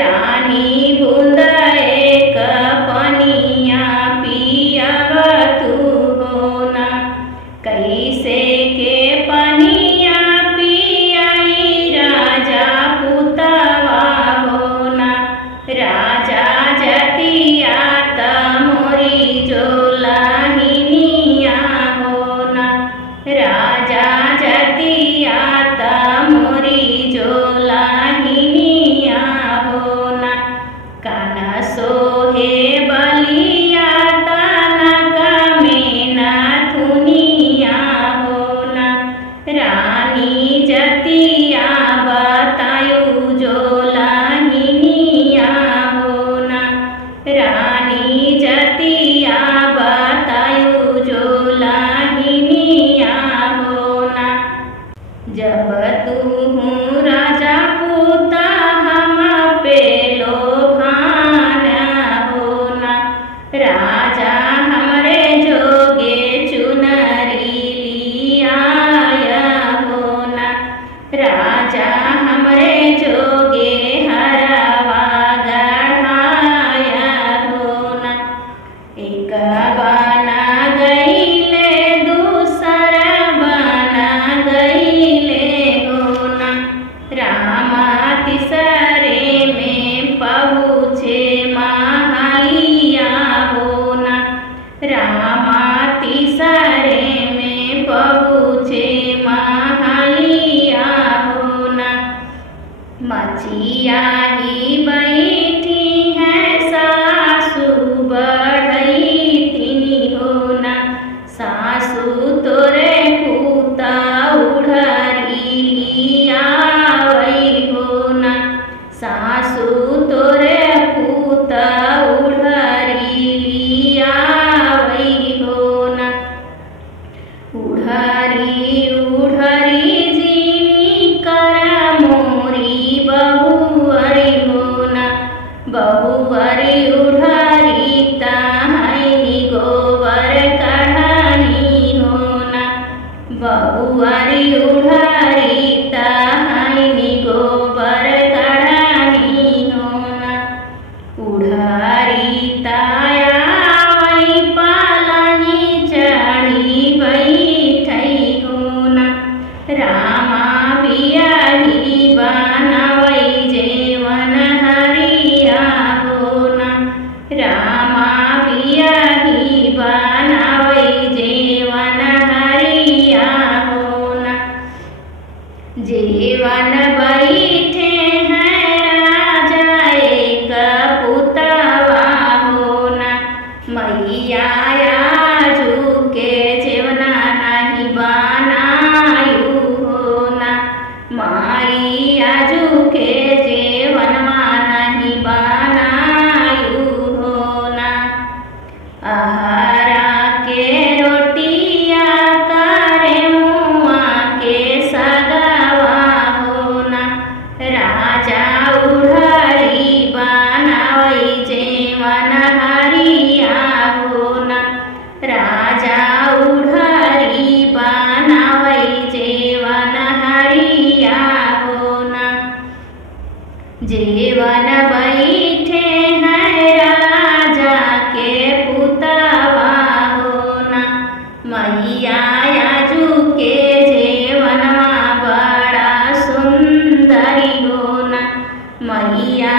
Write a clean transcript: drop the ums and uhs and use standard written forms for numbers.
रानी बूंद एक पनिया पियब तू होना। कैसे के पनिया पियाई राजा पुतवा होना। राजा जतिया तमोरी जोलाहिनिया होना। राजा जतिया तमोरी जोलाहिनिया होना। कान सोहे बलिया तनक में नाथुनिया होना। रानी जतिया बतायु जोलाहिनिया होना। रानी जतिया बतायु जोलाहिनिया होना। जब तू राजा पूता हम पे लोभान होना। राजा हमरे जोगे चुनरी लियाया होना। राजा हमरे जोगे हरवा गढ़ाया होना। एक बना गईले दूसर बना गईले होना। रामा तिसरे में पहुँचे महालिया होना। रामा तिसरे में पहुँचे महालिया होना। मचिया ही बैठी है सासू बढ़ई तिनी होना। सासू तोरे पूता उड़री लियावई होना। सासू तोरे पूता उड़री लियावई होना। उड़री उड़री जीनी कर मोरी बहुअरी होना। बहुअरी उड़री ताहनी गोबर कढ़ानी होना। बहुअरी उड़री ताहनी गोबर कढ़ानी होना। उड़री ताया वही पालनी चढ़ी बैठई होना। रामा बियाही बनवई जेवन हरिया होना। रामा बियाही बनवई जेवन हरिया होना। जीवन बैठे हैं राजा एक पुतवा होना। मैया झुके जेवना नहीं बनायु होना। माइया झुके जेवनवा नहीं बनायु होना। आहारा के रोटिया करे मुआ के सगवा होना। राजा उड़री बनावई जेवन हरिया होना। राजा उड़री बनावई जेवन हरिया होना। जीवन बैठे हैं राजा के पुतवा होना। मैया झुके जेवनवा बड़ा सुंदरी होना। मैया